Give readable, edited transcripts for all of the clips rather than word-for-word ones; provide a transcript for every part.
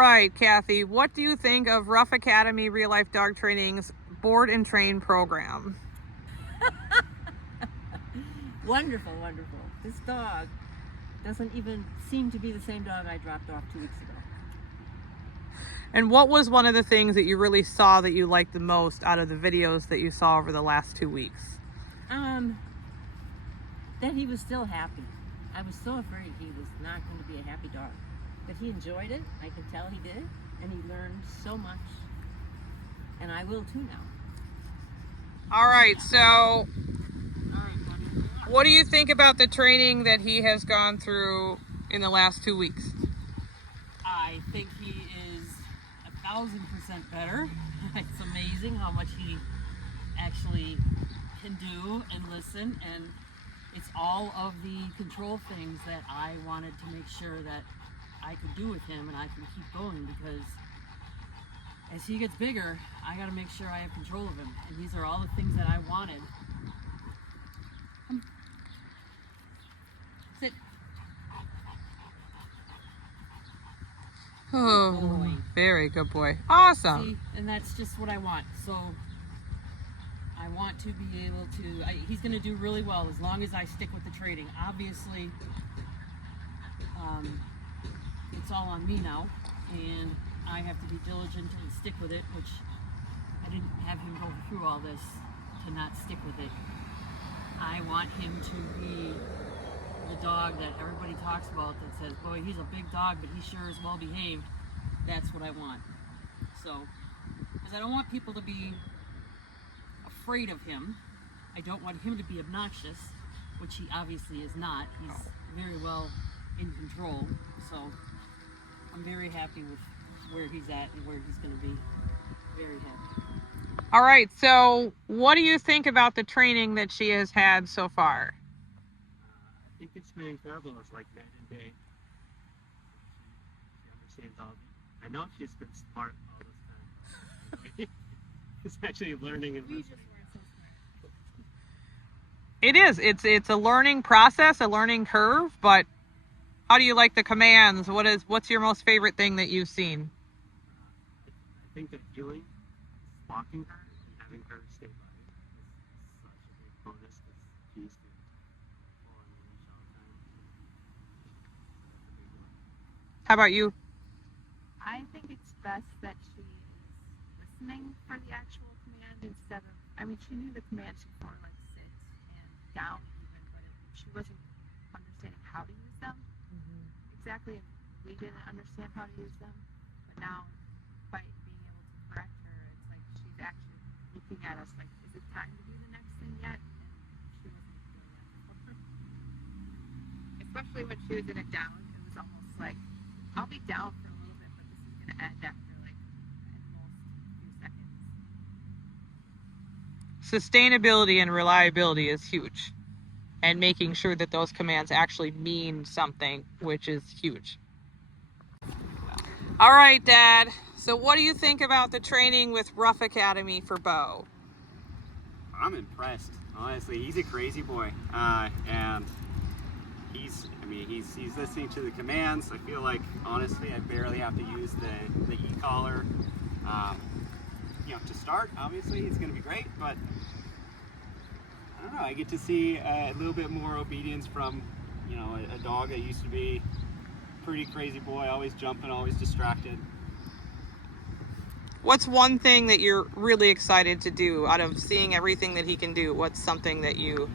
right, Kathy, what do you think of RUFF Academy Real Life Dog Training's Board and Train program? Wonderful, wonderful. This dog doesn't even seem to be the same dog I dropped off 2 weeks ago. And what was one of the things that you really saw that you liked the most out of the videos that you saw over the last 2 weeks? That he was still happy. I was so afraid he was not going to be a happy dog. But he enjoyed it. I can tell he did. And he learned so much. And I will too now. All right, so what do you think about the training that he has gone through in the last 2 weeks? I think he is 1,000% better. It's amazing how much he actually can do and listen, and it's all of the control things that I wanted to make sure that I could do with him and I can keep going, because as he gets bigger, I got to make sure I have control of him, and these are all the things that I wanted. Sit. Oh, very good boy. Awesome. See, and that's just what I want. So I want to be able to, he's going to do really well as long as I stick with the training. Obviously, it's all on me now, and I have to be diligent and stick with it, which I didn't have him go through all this to not stick with it. I want him to be the dog that everybody talks about that says, boy, he's a big dog, but he sure is well behaved. That's what I want. So, because I don't want people to be afraid of him. I don't want him to be obnoxious, which he obviously is not. He's very well in control. So I'm very happy with where he's at and where he's going to be. Very happy. All right, so what do you think about the training that she has had so far? I think it's been incredible. It's like night and day. She understands all. I know she's been smart all this time. It's actually learning and listening. It is. It's a learning process, a learning curve, but how do you like the commands? What's your most favorite thing that you've seen? I think that doing, walking her, and having her stay by it is such a big bonus, because she used to pull on the leash all the time. That's a big one. How about you? I think it's best that she's listening for the actual command instead of, she knew the commands before, like sit and down even, but she wasn't understanding how to use them. Exactly. We didn't understand how to use them, but now by being able to correct her, it's like she's actually looking at us like, is it time to do the next thing yet? And she wasn't doing that before. Especially when she was in it down, it was almost like, I'll be down for a little bit, but this is going to end after like at most a few seconds. Sustainability and reliability is huge, and making sure that those commands actually mean something, which is huge. All right, Dad. So what do you think about the training with RUFF Academy for Bo? I'm impressed. Honestly, he's a crazy boy, and he's listening to the commands. I feel like, honestly, I barely have to use the e-collar. To start, obviously, it's going to be great, but I don't know. I get to see a little bit more obedience from, a dog that used to be pretty crazy boy, always jumping, always distracted. What's one thing that you're really excited to do out of seeing everything that he can do? What's something that you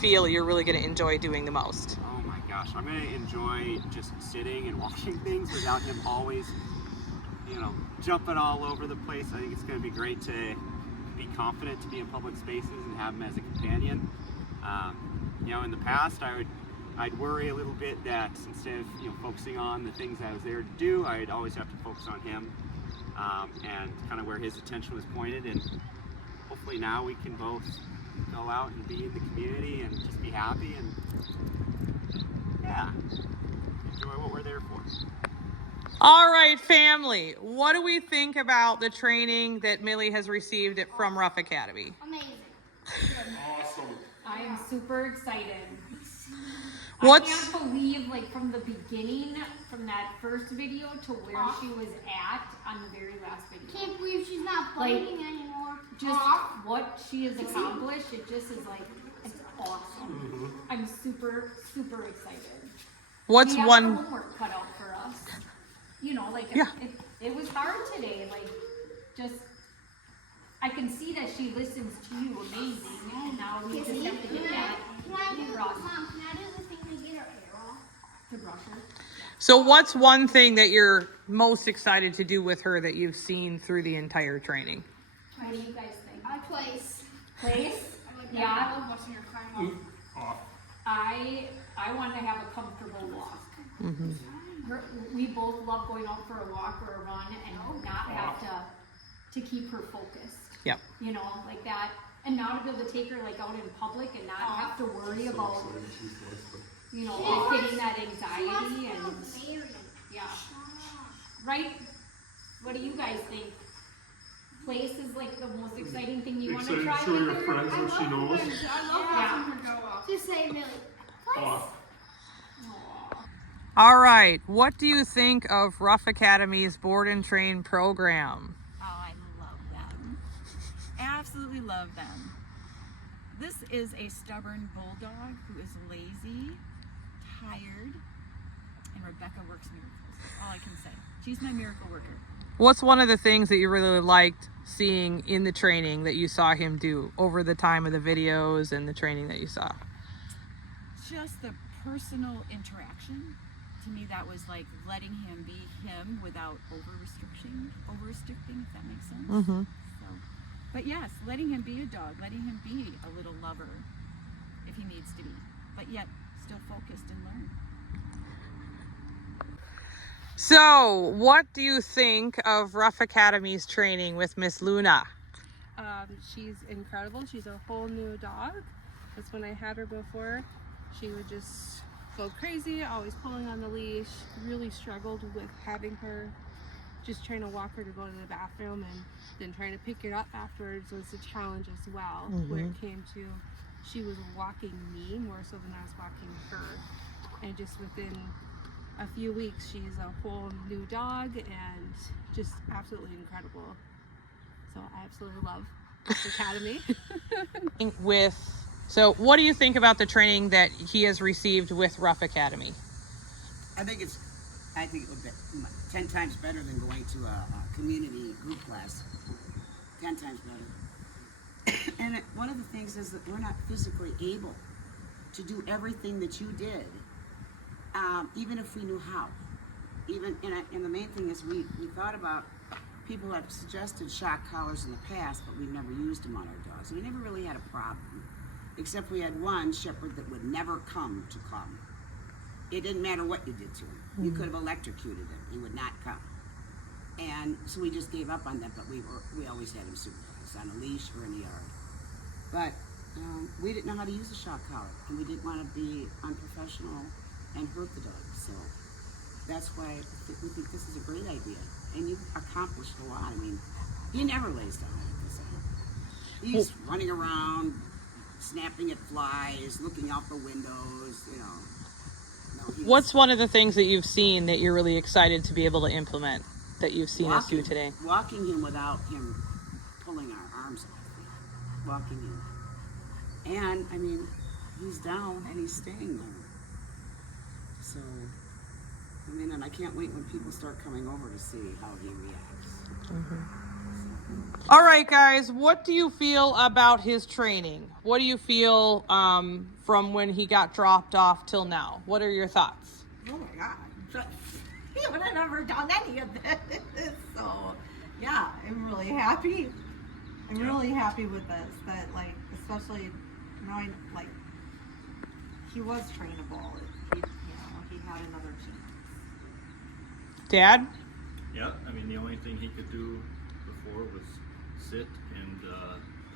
feel you're really going to enjoy doing the most? Oh my gosh, I'm going to enjoy just sitting and watching things without him always, jumping all over the place. I think it's going to be great to be confident to be in public spaces and have him as a companion. In the past, I'd worry a little bit that instead of focusing on the things I was there to do, I'd always have to focus on him and kind of where his attention was pointed. And hopefully now we can both go out and be in the community and just be happy and enjoy what we're there for. All right, family. What do we think about the training that Millie has received from RUFF Academy? Amazing. Awesome. I am super excited. What's I can't believe, like, from the beginning, from that first video to where she was at on the very last video. Can't believe she's not biting anymore. Just what she has accomplished, it just is like, it's awesome. I'm super, super excited. what's We have one? our homework cut out for us. You know, like, Yeah. it was hard today. Like, just, I can see that she listens to you amazing, and now we just have to get that across Mom, can I do the thing to get her hair off? to brush her. So what's one thing that you're most excited to do with her that you've seen through the entire training? What do you guys think? Place. Place? I Yeah. love watching her climb up. I want to have a comfortable walk. We both love going out for a walk or a run and not have to keep her focused. Yep. You know, like that. And now to be able to take her like out in public and not have to worry about, you know, like getting that anxiety and yeah. Right? What do you guys think? Place is like the most exciting thing you want to try show with your her? friends what she knows. I love watching her go off. Just say, Millie. Off. All right. What do you think of Ruff Academy's board and train program? Oh, I love them. Absolutely love them. This is a stubborn bulldog who is lazy, tired, and Rebecca works miracles. That's all I can say. She's my miracle worker. What's one of the things that you really liked seeing in the training that you saw him do over the time of the videos and the training that you saw? Just the personal interaction. To me, that was like letting him be him without over-restricting, if that makes sense. Mm-hmm. So, but yes, letting him be a dog, letting him be a little lover if he needs to be, but yet still focused and learn. So, what do you think of Ruff Academy's training with Miss Luna? She's incredible. She's a whole new dog. Because when I had her before, she would just go crazy, always pulling on the leash. Really struggled with having her, just trying to walk her to go to the bathroom, and then trying to pick her up afterwards was a challenge as well. Where it came to, she was walking me more so than I was walking her. And just within a few weeks, she's a whole new dog and just absolutely incredible. So I absolutely love this academy. So what do you think about the training that he has received with Ruff Academy? I think it would be 10 times better than going to a community group class. 10 times better. And one of the things is that we're not physically able to do everything that you did, even if we knew how. And the main thing is we thought about, people have suggested shock collars in the past, but we've never used them on our dogs. We never really had a problem, except we had one shepherd that would never come to come. It didn't matter what you did to him. You could have electrocuted him. He would not come. And so we just gave up on that, but we always had him supervised on a leash or in the yard. But we didn't know how to use a shock collar, and we didn't want to be unprofessional and hurt the dog. So that's why we think this is a great idea. And you've accomplished a lot. I mean, he never lays down at this end. He's running around, snapping at flies, looking out the windows, you know. No, What's one of the things that you've seen that you're really excited to be able to implement that you've seen us do today? Walking him without him pulling our arms off. Walking him. And, I mean, he's down and he's staying there. So, I mean, and I can't wait when people start coming over to see how he reacts. All right, guys, what do you feel about his training? What do you feel from when he got dropped off till now? What are your thoughts? Oh my God. He would have never done any of this. So, yeah, I'm really happy. I'm really happy with this. That, like, especially knowing, like, he was trainable. He had another chance. Dad? Yeah, I mean, the only thing he could do before was sit and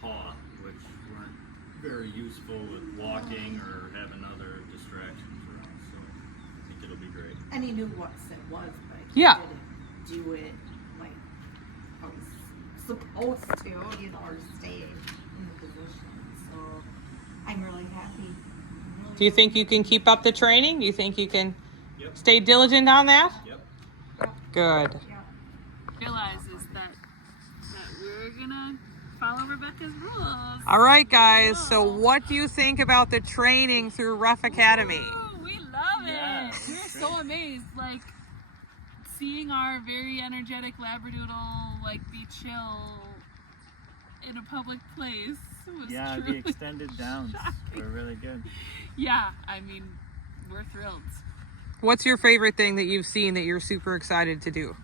paw, which weren't very useful with walking or having other distractions around. So I think it'll be great. And he knew what sit was, but he Yeah. didn't do it like I was supposed to, you know, or stay in the position. So I'm really happy. I'm really Do you think you can keep up the training? Do you think you can Yep. stay diligent on that? Yep. Good. Realizes that we're gonna follow Rebecca's rules. All right, guys. So what do you think about the training through RUFF Academy? Ooh, we love it. We're so amazed. Like seeing our very energetic Labradoodle like be chill in a public place was truly the extended downs were really good. Yeah, I mean, we're thrilled. What's your favorite thing that you've seen that you're super excited to do?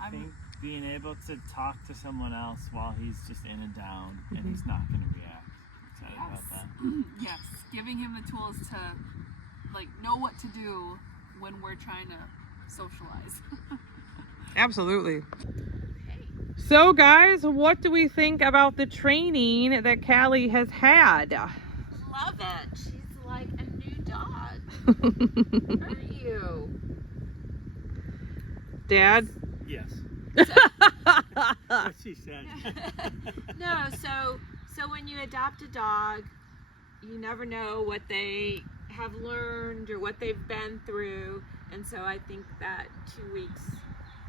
I think being able to talk to someone else while he's just in a down and he's not going to react. I'm excited about that. Yes, giving him the tools to like know what to do when we're trying to socialize. Absolutely. So guys, what do we think about the training that Callie has had? Love it. She's like a new dog. Aren't you? Dad? Yes. What she said. No, so when you adopt a dog, you never know what they have learned or what they've been through, and so I think that 2 weeks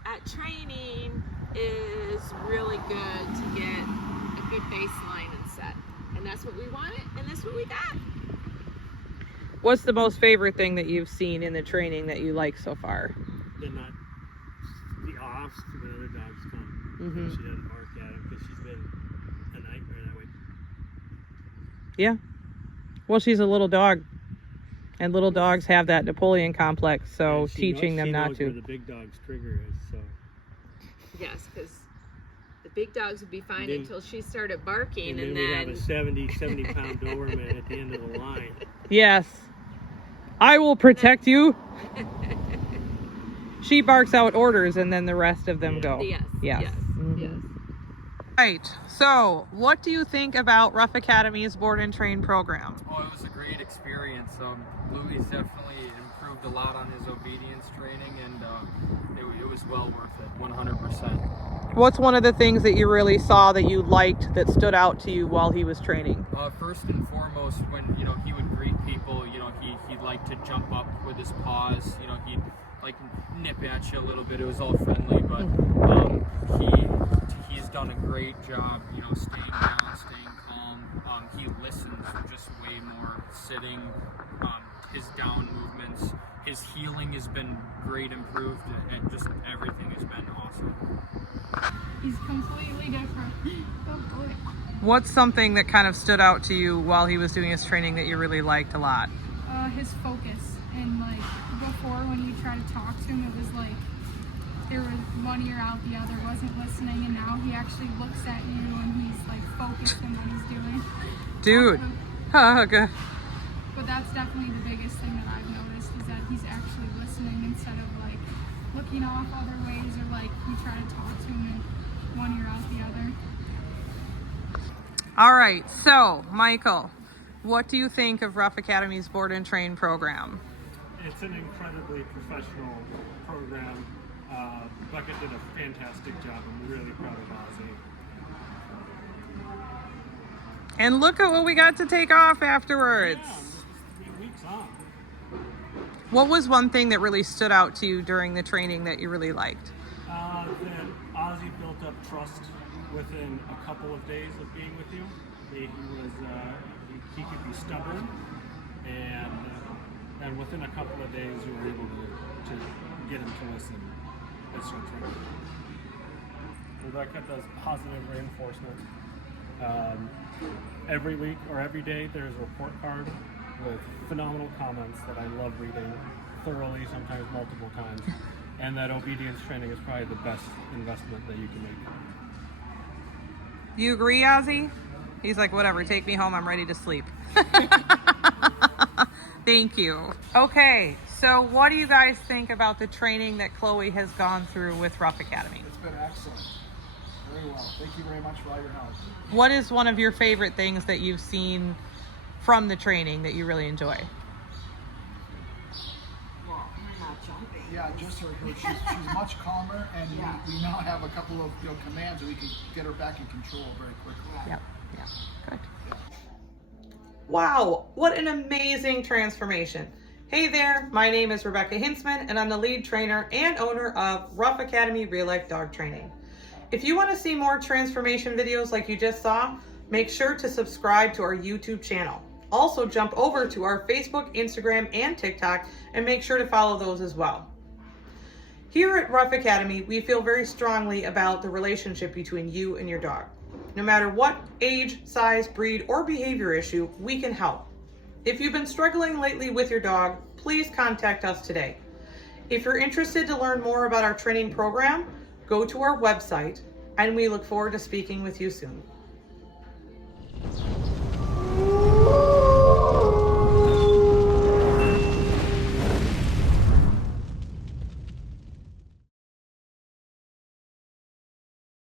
at training is really good to get a good baseline and set, and that's what we wanted, and that's what we got. What's the most favorite thing that you've seen in the training that you like so far? They're not the offs when other dogs come. Mhm. She doesn't bark at him because she's been a nightmare that way. Yeah. Well, she's a little dog, and little dogs have that Napoleon complex, so And she teaching knows, them she not knows to. where the big dog's trigger is, so. Yes, because the big dogs would be fine Then- until she started barking, And then we have a 70 pound Doberman at the end of the line. Yes. I will protect you. She barks out orders and then the rest of them go. Yes, Yes. yes, Mhm. yes. Right. So, what do you think about RUFF Academy's board and train program? Oh, it was a great experience. Louis definitely improved a lot on his obedience training, and it was well worth it, 100%. What's one of the things that you really saw that you liked that stood out to you while he was training? First and foremost, when he would greet people, he'd like to jump up with his paws. He'd like nip at you a little bit. It was all friendly, but he's done a great job. Staying down, staying calm. He listens just way more. Sitting, his down movements, his healing has been great, improved, and just everything has been awesome. He's completely different. Oh boy. What's something that kind of stood out to you while he was doing his training that you really liked a lot? His focus, and like before when you try to talk to him, it was like there was one ear out, the other wasn't listening, and now he actually looks at you and he's like focused on what he's doing. Dude. Oh, good. But that's definitely the biggest thing that I've noticed is that he's actually listening instead of like looking off other ways, or like you try to talk to him and one ear out the other. All right. So, Michael, what do you think of RUFF Academy's board and train program? It's an incredibly professional program. Bucket did a fantastic job. I'm really proud of Ozzy. And look at what we got to take off afterwards. Yeah, this is 3 weeks on. What was one thing that really stood out to you during the training that you really liked? That Ozzy built up trust within a couple of days of being with you. He could be stubborn, and within a couple of days you were able to get him to listen and start training. Rebecca does positive reinforcement. Every week or every day there's a report card with phenomenal comments that I love reading thoroughly, sometimes multiple times, and that obedience training is probably the best investment that you can make. You agree, Ozzy? He's like, whatever, take me home, I'm ready to sleep. Thank you. Okay, so what do you guys think about the training that Chloe has gone through with RUFF Academy? It's been excellent. Very well. Thank you very much for all your help. What is one of your favorite things that you've seen from the training that you really enjoy? Yeah, just her. She's much calmer, and we now have a couple of commands that we can get her back in control very quickly. Yep. Yeah. Good. Wow, what an amazing transformation. Hey there, my name is Rebecca Hintzman, and I'm the lead trainer and owner of RUFF Academy Real Life Dog Training. If you want to see more transformation videos like you just saw, make sure to subscribe to our YouTube channel. Also jump over to our Facebook, Instagram, and TikTok and make sure to follow those as well. Here at RUFF Academy, we feel very strongly about the relationship between you and your dog. No matter what age, size, breed, or behavior issue, we can help. If you've been struggling lately with your dog, please contact us today. If you're interested to learn more about our training program, go to our website, and we look forward to speaking with you soon.